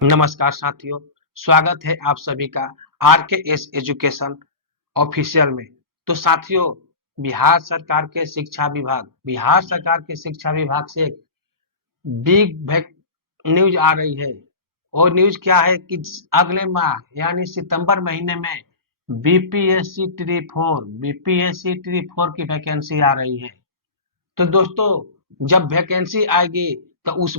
नमस्कार साथियों, स्वागत है आप सभी का RKS एजुकेशन ऑफिशियल में। तो साथियों, बिहार सरकार के शिक्षा विभाग से एक बिग न्यूज आ रही है। और न्यूज क्या है कि अगले माह यानी सितंबर महीने में बीपीएससी ट्री फोर की वैकेंसी आ रही है। तो दोस्तों, जब वैकेंसी आएगी तो उस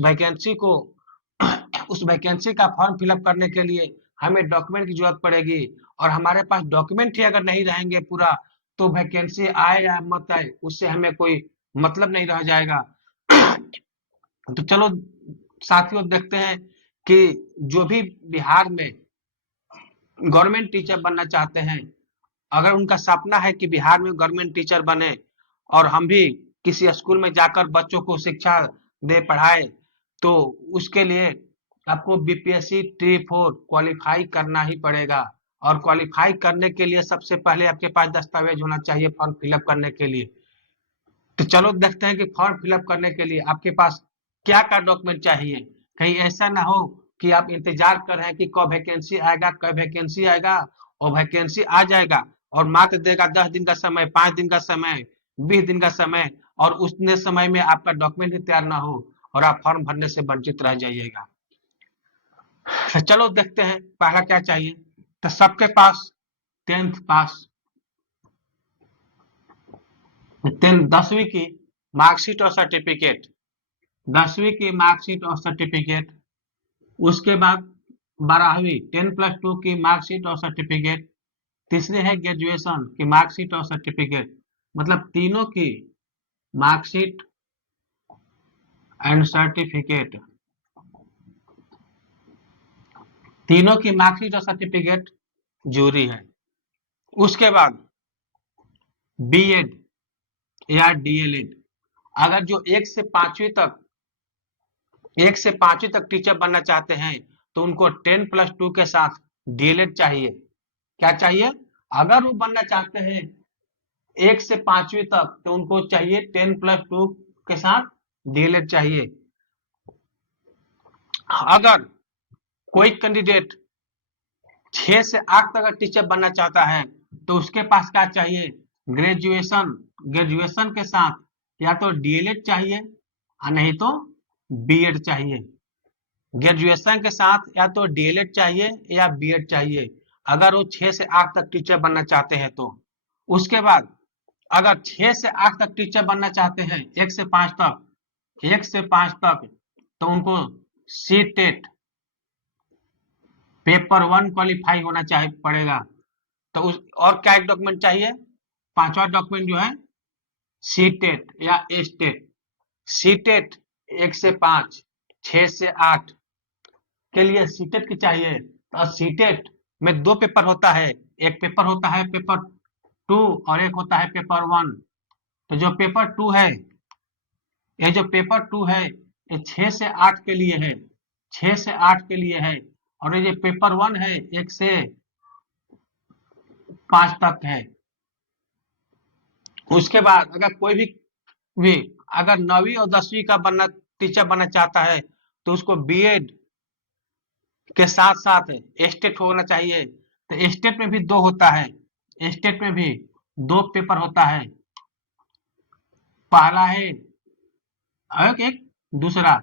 वैकेंसी का फॉर्म फिलअप करने के लिए हमें डॉक्यूमेंट की जरूरत पड़ेगी। और हमारे पास डॉक्यूमेंट ही अगर नहीं रहेंगे पूरा, तो वैकेंसी आए या मत आए उससे हमें कोई मतलब नहीं रह जाएगा। तो चलो साथियों, देखते हैं कि जो भी बिहार में गवर्नमेंट टीचर बनना चाहते हैं, अगर उनका सपना है कि बिहार में गवर्नमेंट टीचर बने और हम भी किसी स्कूल में जाकर बच्चों को शिक्षा दे पढ़ाए, तो उसके लिए आपको बीपीएससी ट्री फोर क्वालिफाई करना ही पड़ेगा। और क्वालिफाई करने के लिए सबसे पहले आपके पास दस्तावेज होना चाहिए फॉर्म फिलअप करने के लिए। तो चलो देखते हैं कि फॉर्म फिलअप करने के लिए आपके पास क्या क्या डॉक्यूमेंट चाहिए। कहीं ऐसा ना हो कि आप इंतजार कर रहे हैं कि कब वैकेंसी आएगा और वैकेंसी आ जाएगा और मात्र देगा 10 दिन का समय, 5 दिन का समय, 20 दिन का समय, और उतने समय में आपका डॉक्यूमेंट ही तैयार ना हो और आप फॉर्म भरने से वंचित रह जाइएगा। तो चलो देखते हैं पहला क्या चाहिए। तो सबके पास 10th पास, 10वीं की मार्कशीट और सर्टिफिकेट, 10वीं की मार्कशीट और सर्टिफिकेट। उसके बाद 12वीं 10+2 की मार्कशीट और सर्टिफिकेट। तीसरी है ग्रेजुएशन की मार्कशीट और सर्टिफिकेट, मतलब तीनों की मार्कशीट एंड सर्टिफिकेट, तीनों की मार्कशीट और सर्टिफिकेट जरूरी है। उसके बाद बीएड या डीएलएड, अगर जो 1 से 5वीं तक टीचर बनना चाहते हैं तो उनको 10+2 के साथ डीएलएड चाहिए। क्या चाहिए? अगर वो बनना चाहते हैं 1 से 5वीं तक तो उनको चाहिए 10+2 के साथ डीएलएड चाहिए। अगर कोई कैंडिडेट 6 से 8 तक टीचर बनना चाहता है तो उसके पास क्या चाहिए? ग्रेजुएशन, ग्रेजुएशन के साथ या तो डीएलएड चाहिए और नहीं तो बीएड चाहिए। ग्रेजुएशन के साथ या तो डीएलएड चाहिए या बीएड चाहिए, अगर वो 6 से 8 तक टीचर बनना चाहते हैं तो। उसके बाद अगर 6 से 8 तक टीचर बनना चाहते हैं, 1 से 5 तक तो उनको सी टेट पेपर 1 क्वालिफाई होना चाहिए पड़ेगा। तो उस और क्या एक डॉक्यूमेंट चाहिए? पांचवा डॉक्यूमेंट जो है सी टेट या एस टेट। सी टेट 1 से 5, 6 से 8 के लिए सीटेट की चाहिए। और सीटेट में 2 पेपर होता है, एक पेपर होता है पेपर 2 और एक होता है पेपर 1। तो जो पेपर 2 है, ये जो पेपर 2 है ये 6 से 8 के लिए है, 6 से 8 के लिए है। और ये जो पेपर 1 है 1 से 5 तक है। उसके बाद अगर कोई भी अगर 9वीं और 10वीं का टीचर बनना चाहता है तो उसको बीएड के साथ साथ एस्टेट होना चाहिए। तो एस्टेट में भी 2 होता है, एस्टेट में भी 2 पेपर होता है। पहला है एक दूसरा।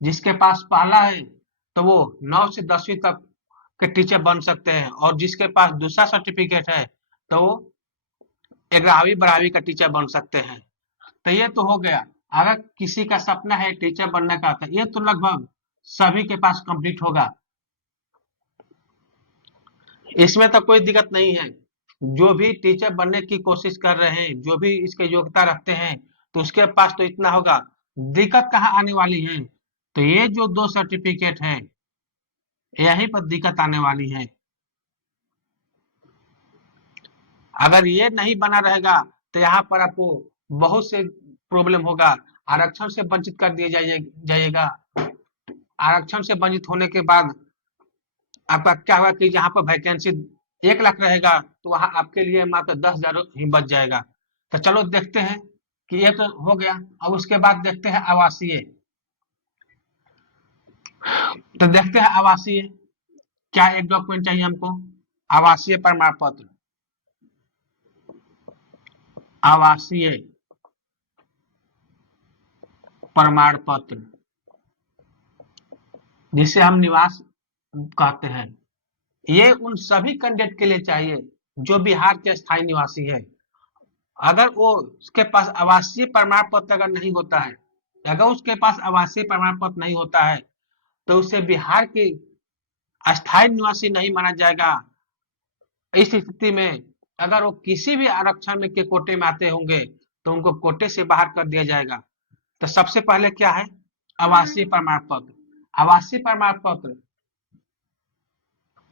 जिसके पास पहला है तो वो 9 से 10वीं तक के टीचर बन सकते हैं, और जिसके पास दूसरा सर्टिफिकेट है तो वो 11वीं 12वीं का टीचर बन सकते हैं। तो ये तो हो गया। अगर किसी का सपना है टीचर बनने का तो ये तो लगभग सभी के पास कंप्लीट होगा, इसमें तो कोई दिक्कत नहीं है। जो भी टीचर बनने की कोशिश कर रहे हैं, जो भी इसके योग्यता रखते हैं, तो उसके पास तो इतना होगा। दिक्कत कहाँ आने वाली है? तो ये जो 2 सर्टिफिकेट है, यहीं पर दिक्कत आने वाली है। अगर ये नहीं बना रहेगा तो यहाँ पर आपको बहुत से प्रॉब्लम होगा। आरक्षण से वंचित कर दिए जाइएगा। आरक्षण से वंचित होने के बाद आपका क्या होगा कि जहाँ पर वैकेंसी 1 लाख रहेगा तो वहां आपके लिए मात्र 10,000 ही बच जाएगा। तो चलो देखते हैं कि ये तो हो गया। अब उसके बाद देखते हैं आवासीय। तो देखते हैं आवासीय, क्या एक डॉक्यूमेंट चाहिए हमको? आवासीय प्रमाण पत्र, आवासीय प्रमाण पत्र जिसे हम निवास कहते हैं, ये उन सभी कैंडिडेट के लिए चाहिए जो बिहार के स्थायी निवासी है। अगर वो उसके पास आवासीय प्रमाण पत्र अगर नहीं होता है, अगर उसके पास आवासीय प्रमाण पत्र नहीं होता है, तो उसे बिहार के अस्थायी निवासी नहीं माना जाएगा। इस स्थिति में अगर वो किसी भी आरक्षण में के कोटे में आते होंगे तो उनको कोटे से बाहर कर दिया जाएगा। तो सबसे पहले क्या है? आवासीय प्रमाण पत्र। आवासीय प्रमाण पत्र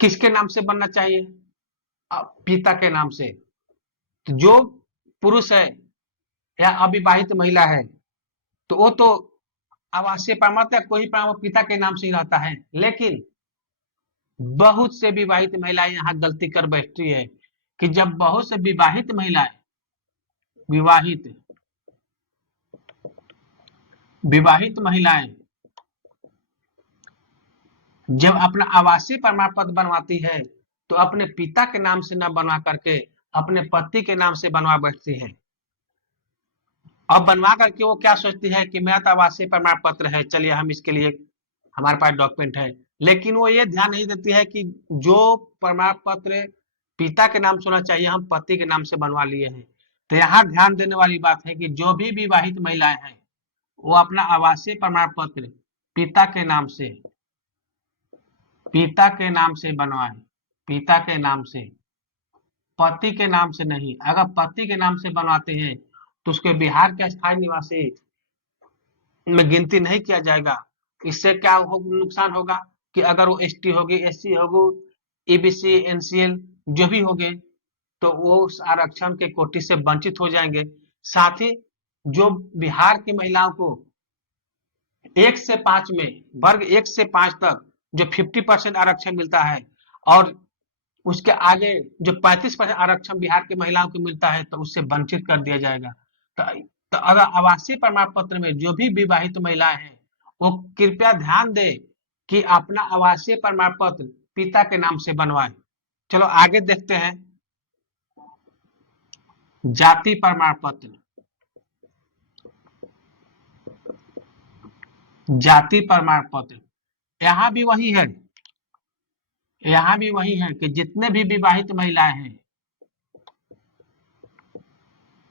किसके नाम से बनना चाहिए? पिता के नाम से। तो जो पुरुष है या अविवाहित महिला है तो वो तो आवासीय प्रमाण पत्र कोई प्रमाण पिता के नाम से ही रहता है। लेकिन बहुत से विवाहित महिलाएं यहाँ गलती कर बैठती है कि जब बहुत से विवाहित महिलाएं विवाहित विवाहित महिलाएं जब अपना आवासीय प्रमाण पत्र बनवाती है तो अपने पिता के नाम से न बनवा करके अपने पति के नाम से बनवा बैठती है। अब बनवा करके वो क्या सोचती है कि मेरा तो आवासीय प्रमाण पत्र है, चलिए हम इसके लिए हमारे पास डॉक्यूमेंट है। लेकिन वो ये ध्यान नहीं देती है कि जो प्रमाण पत्र पिता के नाम से होना चाहिए हम पति के नाम से बनवा लिए हैं। तो यहाँ ध्यान देने वाली बात है कि जो भी विवाहित महिलाएं हैं वो अपना आवासीय प्रमाण पत्र पिता के नाम से बनवाए, पिता के नाम से, पति के नाम से नहीं। अगर पति के नाम से बनवाते हैं तो उसके बिहार के स्थायी निवासी में गिनती नहीं किया जाएगा। इससे क्या नुकसान होगा कि अगर वो एसटी होगी, एससी होगी, ईबीसी, एनसीएल जो भी होंगे तो वो उस आरक्षण के कोटि से वंचित हो जाएंगे। साथ ही जो बिहार की महिलाओं को 1 से 5 में, वर्ग 1 से 5 तक जो 50% आरक्षण मिलता है और उसके आगे जो 35% आरक्षण बिहार की महिलाओं को मिलता है तो उससे वंचित कर दिया जाएगा। तो अगर आवासीय प्रमाण पत्र में जो भी विवाहित महिलाएं हैं वो कृपया ध्यान दे कि अपना आवासीय प्रमाण पत्र पिता के नाम से बनवाए। चलो आगे देखते हैं। जाति प्रमाण पत्र, जाति प्रमाण पत्र यहाँ भी वही है, यहाँ भी वही है कि जितने भी विवाहित महिलाएं हैं,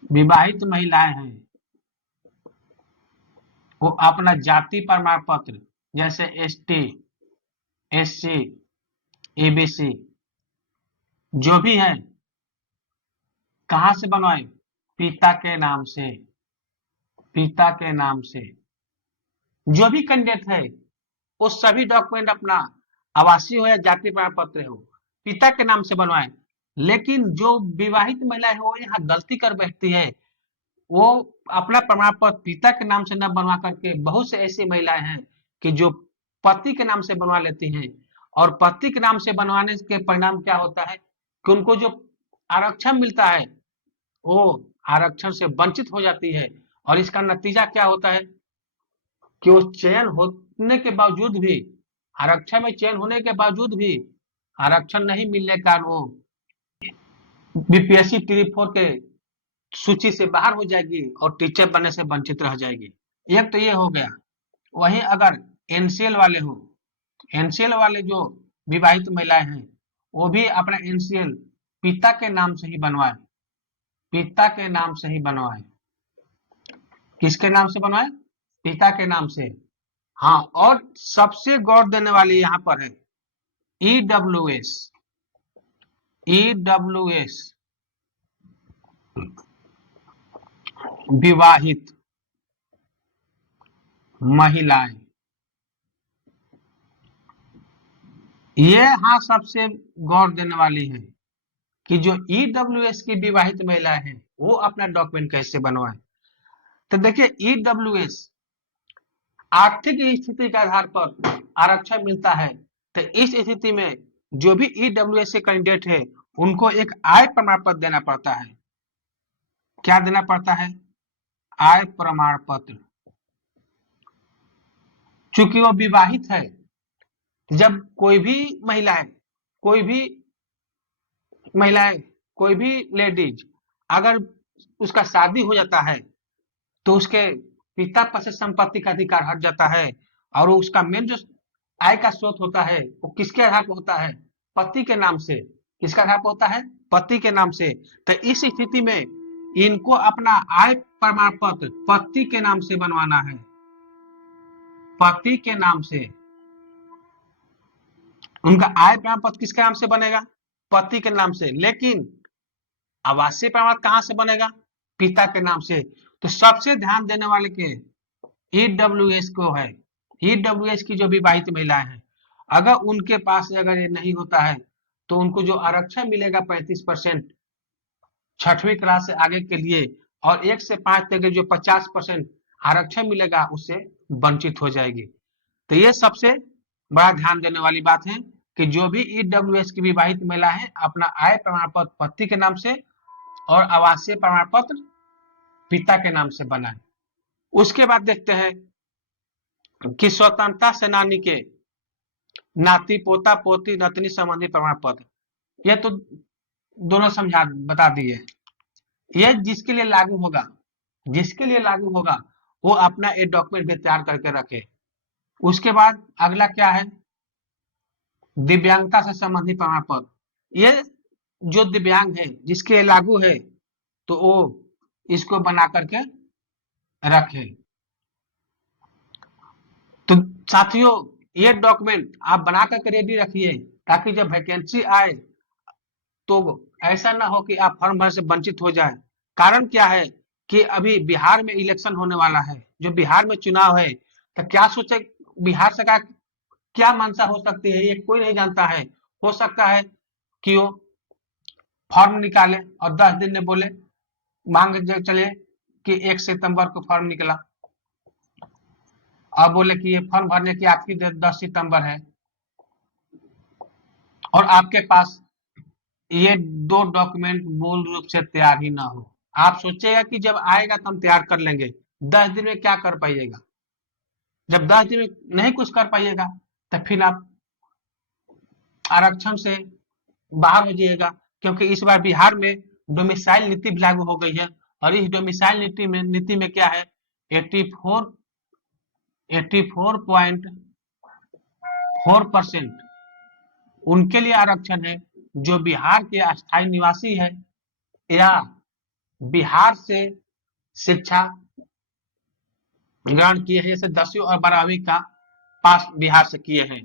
विवाहित महिलाएं हैं वो अपना जाति प्रमाण पत्र जैसे एसटी, एससी, ईबीसी जो भी है कहां से बनवाए? पिता के नाम से, पिता के नाम से। जो भी कैंडिडेट है वो सभी डॉक्यूमेंट अपना आवासीय हो या जाति प्रमाण पत्र हो पिता के नाम से बनवाए। लेकिन जो विवाहित महिला है वो यहाँ गलती कर बैठती है, वो अपना प्रमाण पत्र पिता के नाम से न बनवा करके बहुत से ऐसी महिलाएं हैं कि जो पति के नाम से बनवा लेती हैं और पति के नाम से बनवाने के परिणाम क्या होता है कि उनको जो आरक्षण मिलता है वो आरक्षण से वंचित हो जाती है। और इसका नतीजा क्या होता है कि वो चयन होने के बावजूद भी, आरक्षण में चयन होने के बावजूद भी आरक्षण नहीं मिलने के कारण वो बीपीएससी टी 4 के सूची से बाहर हो जाएगी और टीचर बनने से वंचित रह जाएगी। एक तो ये हो गया। वहीं अगर एनसीएल वाले हो, एनसीएल वाले जो विवाहित महिलाएं हैं वो भी अपना एनसीएल पिता के नाम से ही बनवाए, पिता के नाम से ही बनवाए। किसके नाम से बनवाए? पिता के नाम से। हाँ, और सबसे गौर देने वाली यहाँ पर है ईडब्ल्यूएस, ईडब्ल्यूएस विवाहित महिलाएं, ये हाँ सबसे गौर देने वाली है कि जो ईडब्ल्यूएस की विवाहित महिलाएं हैं वो अपना डॉक्यूमेंट कैसे बनवाए। तो देखिए ईडब्ल्यूएस आर्थिक स्थिति के आधार पर आरक्षण मिलता है। तो इस स्थिति में जो भी ईडब्ल्यूएस के कैंडिडेट है उनको एक आय प्रमाण पत्र देना पड़ता है। क्या देना पड़ता है? आय प्रमाण पत्र। चूंकि वो विवाहित है जब कोई भी महिलाएं कोई भी महिलाएं कोई भी लेडीज अगर उसका शादी हो जाता है तो उसके पिता पक्ष से संपत्ति का अधिकार हट जाता है और उसका मेन जो आय का स्रोत होता है वो किसके आधार पर होता है? पति के नाम से। किसका आधार पर होता है? पति के नाम से। तो इस स्थिति में इनको अपना आय प्रमाण पत्र पति के नाम से बनवाना है, पति के नाम से। उनका आय प्रमाण पत्र किसके नाम से बनेगा? पति के नाम से। लेकिन आवासीय प्रमाण कहां से बनेगा? पिता के नाम से। तो सबसे ध्यान देने वाले के ईडब्ल्यूएस को है, ईडब्ल्यूएस की जो विवाहित महिलाएं हैं, अगर उनके पास अगर ये नहीं होता है तो उनको जो आरक्षण मिलेगा 35% 6वीं क्लास से आगे के लिए और 1 से 5 तक के जो 50% आरक्षण मिलेगा उससे वंचित हो जाएगी। तो ये सबसे बड़ा ध्यान देने वाली बात है कि जो भी ईडब्ल्यूएस की विवाहित महिला है अपना आय प्रमाण पत्र पति के नाम से और आवासीय प्रमाण पत्र पिता के नाम से बनाए। उसके बाद देखते हैं कि स्वतंत्रता सेनानी के नाती पोता पोती नतनी संबंधी प्रमाण पत्र, ये तो दोनों समझा बता दिए। ये जिसके लिए लागू होगा, जिसके लिए लागू होगा वो अपना एक डॉक्यूमेंट भी तैयार करके रखे। उसके बाद अगला क्या है? दिव्यांगता से संबंधित प्रमाण पत्र। ये जो दिव्यांग है जिसके लागू है तो वो इसको बना करके रखे। तो साथियों ये डॉक्यूमेंट आप बना करके रेडी रखिए ताकि जब वैकेंसी आए तो ऐसा ना हो कि आप फॉर्म भरने से वंचित हो जाए। कारण क्या है कि अभी बिहार में इलेक्शन होने वाला है, जो बिहार में चुनाव है, तो क्या सोचे बिहार सरकार क्या मंशा हो सकती है ये कोई नहीं जानता है। हो सकता है कि वो फॉर्म निकाले और 10 दिन में बोले, मान के चले कि 1 सितंबर को फॉर्म निकला और बोले कि ये फॉर्म भरने की आखिरी डेट 10 सितंबर है और आपके पास ये 2 डॉक्यूमेंट मूल रूप से तैयार ही ना हो। आप सोचेगा कि जब आएगा तो हम तैयार कर लेंगे, 10 दिन में क्या कर पाइएगा? जब 10 दिन में नहीं कुछ कर पाइएगा तो फिर आप आरक्षण से बाहर हो जाइएगा, क्योंकि इस बार बिहार में डोमिसाइल नीति भी लागू हो गई है और इस डोमिसाइल नीति में क्या है 84.4% उनके लिए आरक्षण है जो बिहार के अस्थायी निवासी है या बिहार से शिक्षा ग्रहण किए हैं, जैसे 10वीं और 12वीं का पास बिहार से किए हैं।